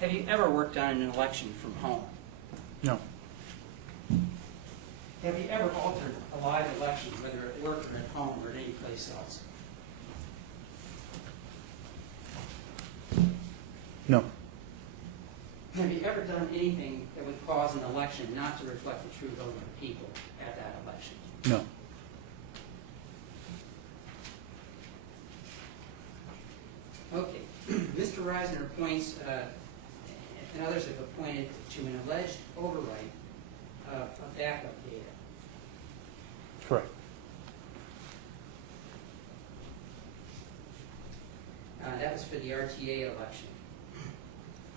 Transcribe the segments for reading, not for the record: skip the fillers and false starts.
Have you ever worked on an election from home? No. Have you ever altered a live election, whether at work or at home or at any place else? No. Have you ever done anything that would cause an election not to reflect the true vote of the people at that election? No. Okay. Mr. Reisner points, and others have pointed to an alleged overwrite of backup data. Correct. That was for the RTA election.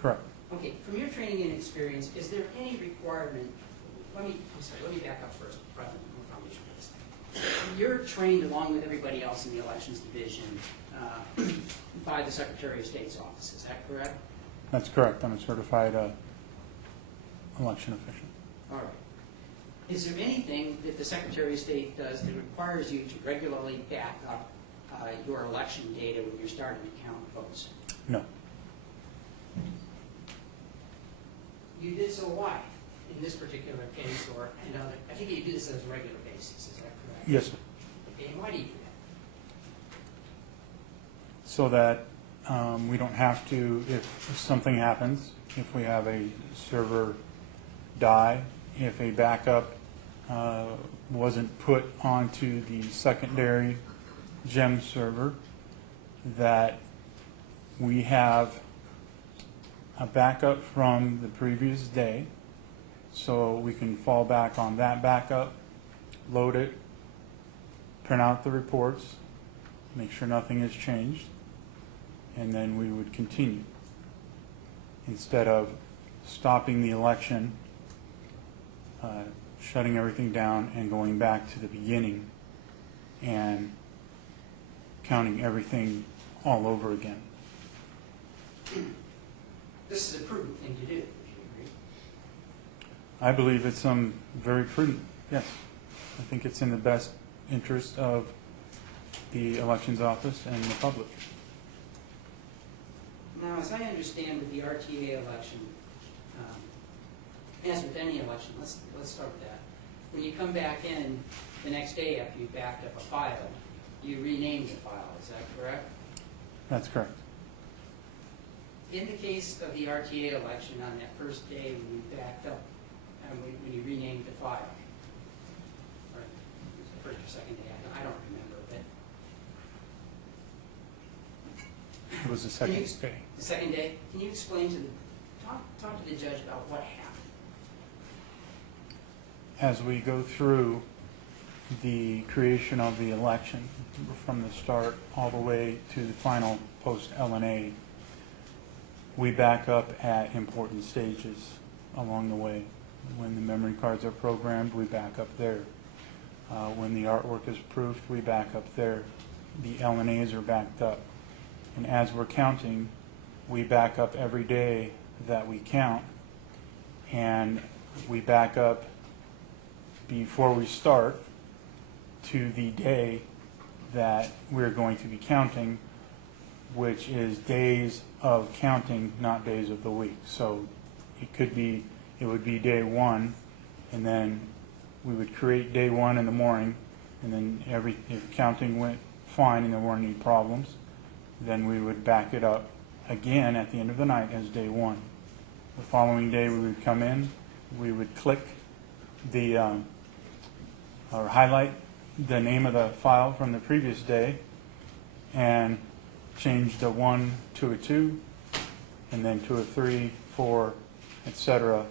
Correct. Okay, from your training and experience, is there any requirement, let me back up first, rather than more foundation for this. You're trained along with everybody else in the elections division by the Secretary of State's office, is that correct? That's correct. I'm a certified election official. All right. Is there anything that the Secretary of State does that requires you to regularly back up your election data when you're starting to count votes? No. You did so why? In this particular case, or in other, I think you do this on a regular basis, is that correct? Yes, sir. Okay, and why do you do that? So that we don't have to, if something happens, if we have a server die, if a backup wasn't put onto the secondary GEMS server, that we have a backup from the previous day, so we can fall back on that backup, load it, print out the reports, make sure nothing has changed, and then we would continue instead of stopping the election, shutting everything down and going back to the beginning and counting everything all over again. This is a prudent thing to do, would you agree? I believe it's very prudent, yes. I think it's in the best interest of the elections office and the public. Now, as I understand with the RTA election, as with any election, let's start with that. When you come back in the next day after you backed up a file, you rename the file, is that correct? That's correct. In the case of the RTA election on that first day when you backed up, and when you renamed the file, or the first or second day, I don't remember, but It was the second day. the second day, can you explain to talk to the judge about what happened? As we go through the creation of the election from the start all the way to the final post-LNA, we back up at important stages along the way. When the memory cards are programmed, we back up there. When the artwork is proofed, we back up there. The LNAs are backed up. And as we're counting, we back up every day that we count. And we back up before we start to the day that we're going to be counting, which is days of counting, not days of the week. So it would be day one, and then we would create day one in the morning, and then if counting went fine and there weren't any problems, then we would back it up again at the end of the night as day one. The following day we would come in, we would click or highlight the name of the file from the previous day and change the 1 to a 2 and then to a 3, 4, etc.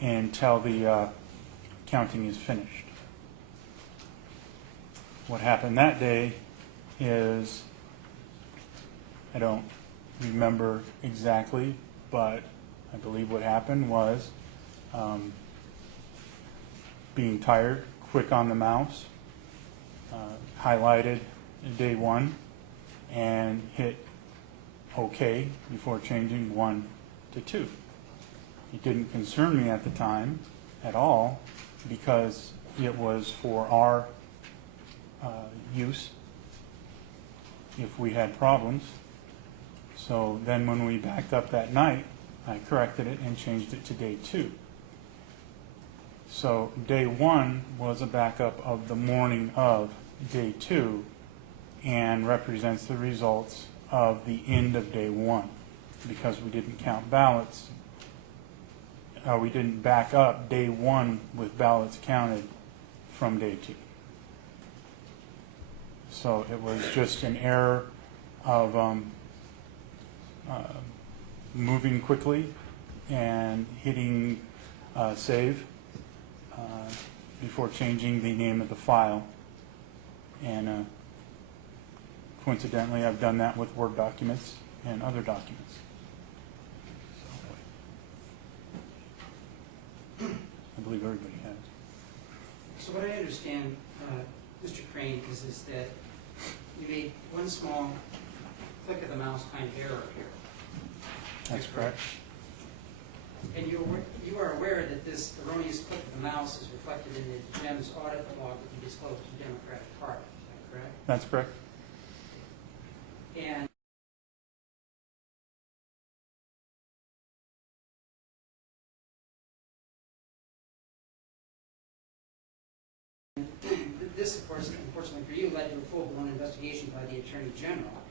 until the counting is finished. What happened that day is, I don't remember exactly, but I believe what happened was being tired, quick on the mouse, highlighted day one, and hit OK before changing 1 to 2. It didn't concern me at the time at all because it was for our use if we had problems. So then when we backed up that night, I corrected it and changed it to day 2. So day 1 was a backup of the morning of day 2 and represents the results of the end of day 1. Because we didn't count ballots, we didn't back up day 1 with ballots counted from day 2. So it was just an error of moving quickly and hitting save before changing the name of the file. And coincidentally, I've done that with Word documents and other documents. So, I believe everybody has. So what I understand, Mr. Crane, is that you made one small click of the mouse kind of error here. That's correct. And you are aware that this erroneous click of the mouse is reflected in the GEMS audit log that you disclosed to the Democratic Party. Is that correct? That's correct. And this, of course, unfortunately for you, led to a full-blown investigation by the Attorney General.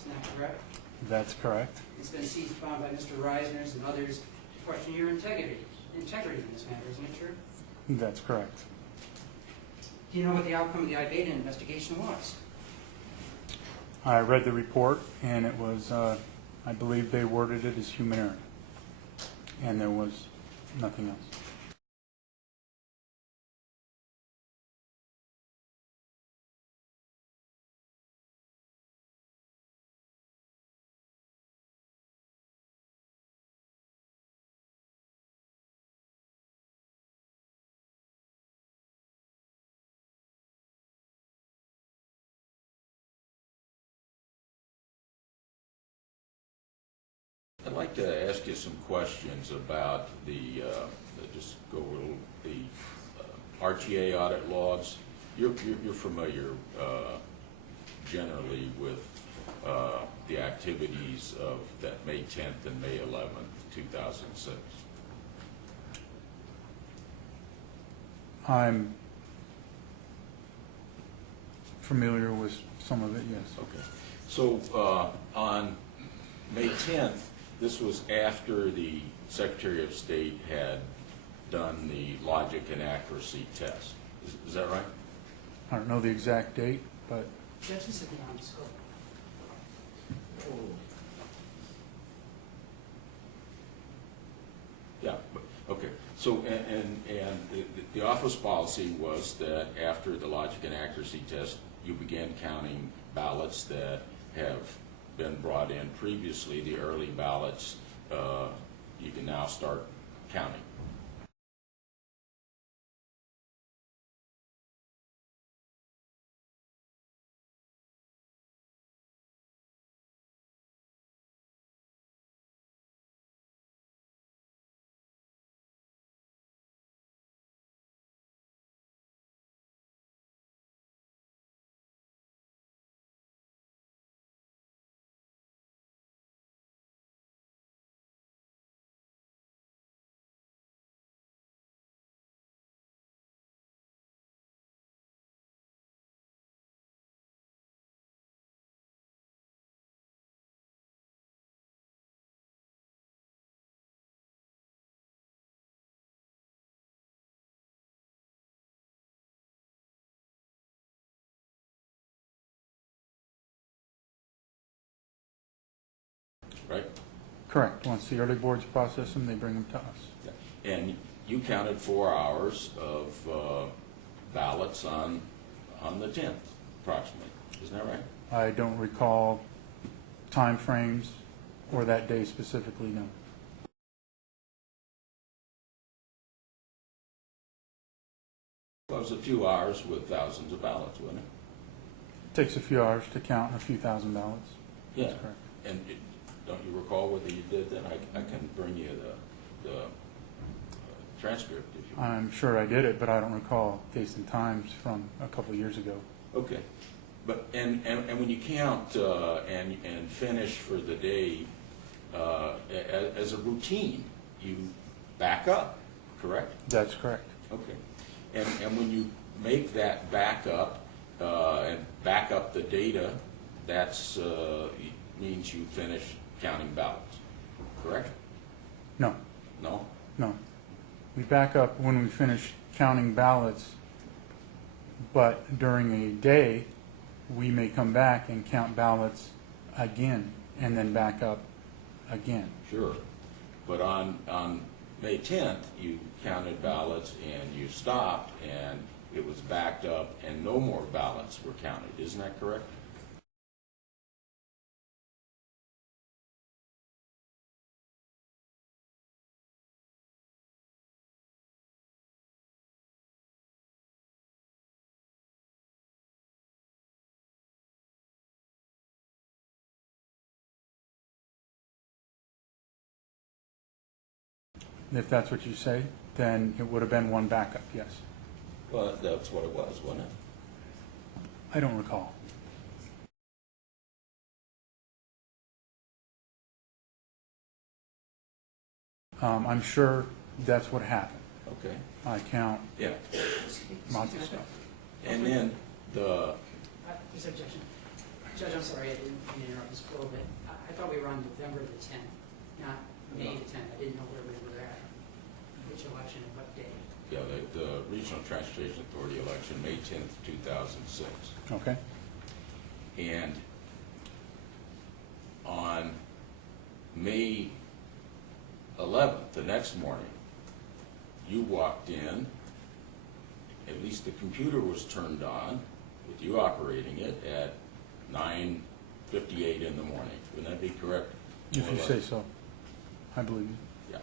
Isn't that correct? That's correct. It's been seized upon by Mr. Reisner's and others to question your integrity in this matter, isn't it true? That's correct. Do you know what the outcome of the IBETA investigation was? I read the report, and it was, I believe they worded it as human error, and there was nothing else. I'd like to ask you some questions about the just go over the RTA audit logs. You're familiar generally with the activities of that May 10th and May 11th, 2006. I'm familiar with some of it, yes. Okay. So on May 10th, this was after the Secretary of State had done the logic and accuracy test. Is that right? I don't know the exact date, but That's specifically on scope. Yeah. Okay. So and the office policy was that after the logic and accuracy test, you began counting ballots that have been brought in previously. The early ballots, you can now start counting. Right? correct. Once the early boards process them, they bring them to us. Yeah. And you counted 4 hours of ballots on the 10th, approximately. Isn't that right? I don't recall time frames or that day specifically, no. Well, it was a few hours with thousands of ballots, wasn't it? Takes a few hours to count a few thousand ballots. Yeah. That's correct. And don't you recall whether you did that? I can bring you the transcript if you want. I'm sure I did it, but I don't recall dates and times from a couple of years ago. Okay. But and when you count and finish for the day as a routine, you back up, correct? That's correct. Okay. And when you make that backup and back up the data, that's means you finish counting ballots, correct? No, No? no. We back up when we finish counting ballots, but during a day, we may come back and count ballots again and then back up again. Sure. But on May 10th, you counted ballots and you stopped and it was backed up and no more ballots were counted. Isn't that correct? If that's what you say, then it would have been one backup, yes. Well, that's what it was, wasn't it? I don't recall. I'm sure that's what happened. Okay. I count Yeah. lots of stuff. And then the, There's objection. Judge, I'm sorry, I didn't mean to interrupt this a little bit. I thought we were on November the 10th, not May the 10th. I didn't know where we were at. Which election and what day? yeah, the Regional Transportation Authority election, May 10th, 2006. Okay. And on May 11th, the next morning, you walked in, at least the computer was turned on, with you operating it at 9:58 in the morning. Wouldn't that be correct? If you say so, I believe you.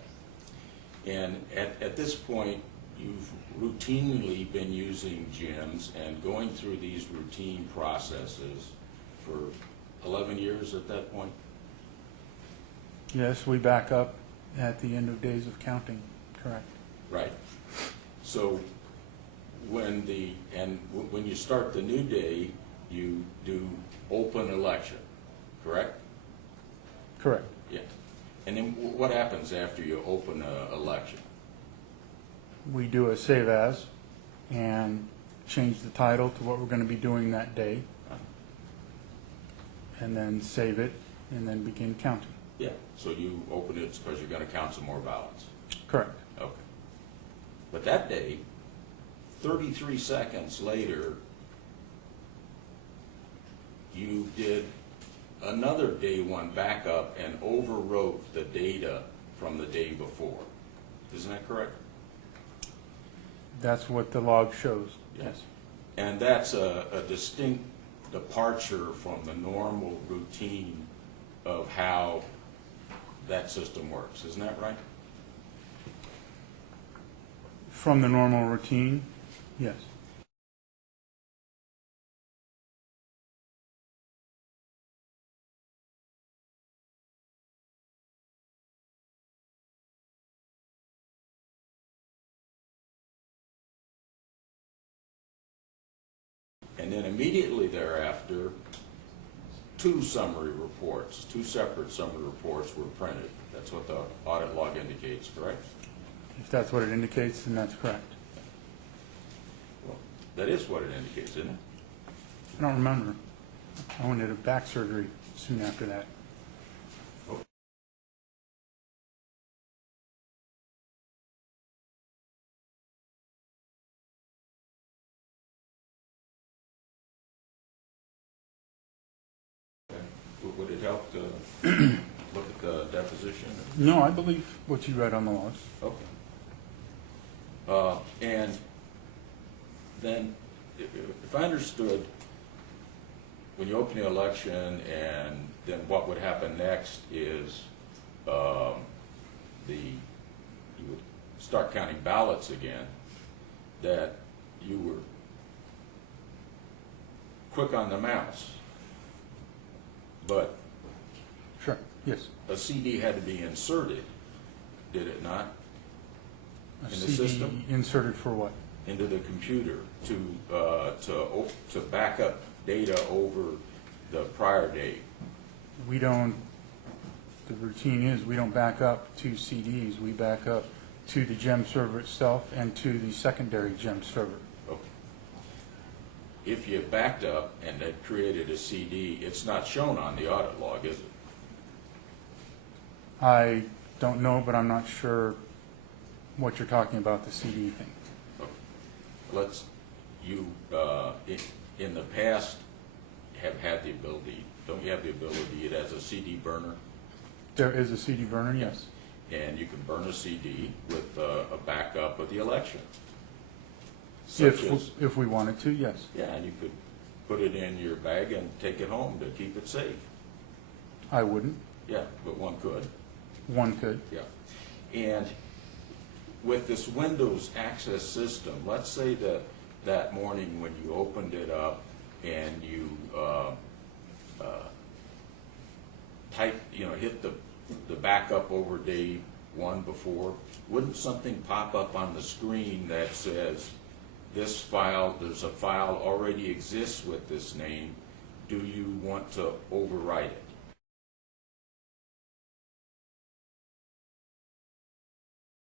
Yeah. And at this point, you've routinely been using GEMS and going through these routine processes for 11 years at that point? Yes, we back up at the end of days of counting, correct. Right. So when you start the new day, you do open election, correct? Correct. Yeah. And then what happens after you open an election? We do a save as and change the title to what we're going to be doing that day, and then save it, and then begin counting. Yeah. So you open it because you're going to count some more ballots. Correct. Okay. But that day, 33 seconds later, you did another day one backup and overwrote the data from the day before. Isn't that correct? That's what the log shows, Yeah. yes. And that's a distinct departure from the normal routine of how that system works. Isn't that right? From the normal routine, yes. And then immediately thereafter, two summary reports, two separate summary reports were printed. That's what the audit log indicates, correct? If that's what it indicates, then that's correct. Well, that is what it indicates, isn't it? I don't remember. I went into back surgery soon after that. Would it help to look at the deposition? No, I believe what you read on the logs. Okay. And then, if I understood, when you open the election and then what would happen next is you would start counting ballots again, that you were quick on the mouse, but Sure, yes. a CD had to be inserted, did it not? A In the CD system? inserted for what? Into the computer to back up data over the prior day. We don't, the routine is, we don't back up to CDs, we back up to the GEM server itself and to the secondary GEM server. Okay. If you backed up and then created a CD, it's not shown on the audit log, is it? I don't know, but I'm not sure what you're talking about, the CD thing. Okay. In the past, have had the ability, don't you have the ability, it has a CD burner? There is a CD burner, yes. And you can burn a CD with a backup of the election. Such as, If we wanted to, yes. yeah, and you could put it in your bag and take it home to keep it safe. I wouldn't. Yeah, but one could. One could. Yeah. And with this Windows access system, let's say that that morning when you opened it up and you hit the backup over day one before, wouldn't something pop up on the screen that says, this file, there's a file already exists with this name, do you want to overwrite it?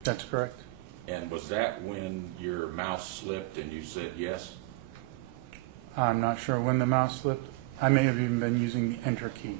That's correct. And was that when your mouse slipped and you said yes? I'm not sure when the mouse slipped. I may have even been using the enter key.